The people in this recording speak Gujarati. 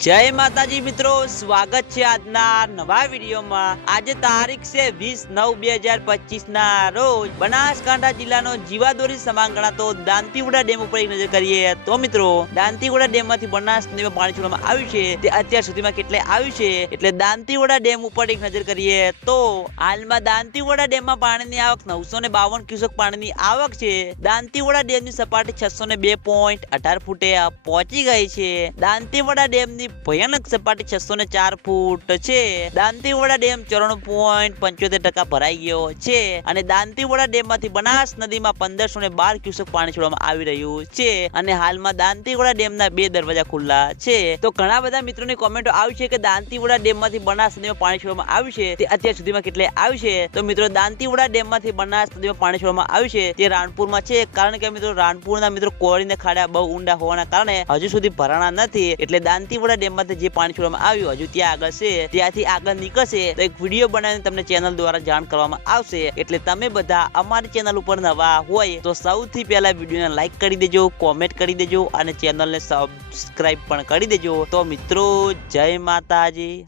જય માતાજી મિત્રો, સ્વાગત છે આજના નવા વિડીયોમાં. આજે તારીખ છે વીસ નવ બે હજાર પચીસ ના રોજ બનાસકાંઠા જિલ્લાનો જીવાદોરી સમાન ગણાતો દાંતીગુડા ડેમ ઉપર એક નજર કરીએ તો મિત્રો, દાંતીગુડા ડેમમાંથી બનાસ નદીમાં પાણી છોડવામાં આવ્યું છે. તે અત્યાર સુધીમાં કેટલે આવ્યું છે. એટલે દાંતીગુડા ડેમ ઉપર એક નજર કરીએ તો હાલમાં દાંતીગુડા ડેમમાં પાણીની આવક નવસો ને બાવન ક્યુસેક પાણીની આવક છે. દાંતીવડા ડેમની સપાટી છસો ને બે પોઈન્ટ અઢાર ફૂટે પહોંચી ગઈ છે. દાંતીવડા ડેમની ભયાનક સપાટી છસો ને ચાર ફૂટ છે. દાંતીવાડા ડેમ ચોરાણું પોઈન્ટ પંચોતેર ટકા ભરાઈ ગયો છે અને દાંતીવાડા ડેમમાંથી બનાસ નદીમાં પંદરસો ને બાર ક્યુસેક પાણી છોડવામાં આવી રહ્યું છે અને હાલમાં દાંતીવડા ડેમના બે દરવાજા ખુલ્લા છે. તો ઘણા બધા મિત્રોની કોમેન્ટો આવી છે કે દાંતીવાડા ડેમમાંથી બનાસ નદીમાં પાણી છોડવામાં આવ્યું છે. તે અત્યાર સુધીમાં કેટલે આવ્યું છે? તો મિત્રો, દાંતીવાડા ડેમમાંથી બનાસ નદીમાં પાણી છોડવામાં આવ્યું છે. તે રાણપુરમાં છે. કારણ કે મિત્રો, રાણપુરના મિત્રો કોળીને ખાડા બહુ ઊંડા હોવાના કારણે હજુ સુધી ભરાણા નથી. એટલે દાંતીવડા ડેમમાંથી જે પાણી છોડવામાં આવ્યું હજુ ત્યાં આગળ છે, ત્યાંથી આગળ નીકળશે તો એક વીડિયો બનાવીને તમને ચેનલ દ્વારા જાણ કરવામાં આવશે. એટલે તમે બધા અમારી ચેનલ ઉપર નવા હોય તો સૌથી પહેલા વિડીયોને લાઈક કરી દેજો કોમેન્ટ કરી દેજો અને ચેનલને સબસ્ક્રાઈબ પણ કરી દેજો. તો મિત્રો, જય માતાજી.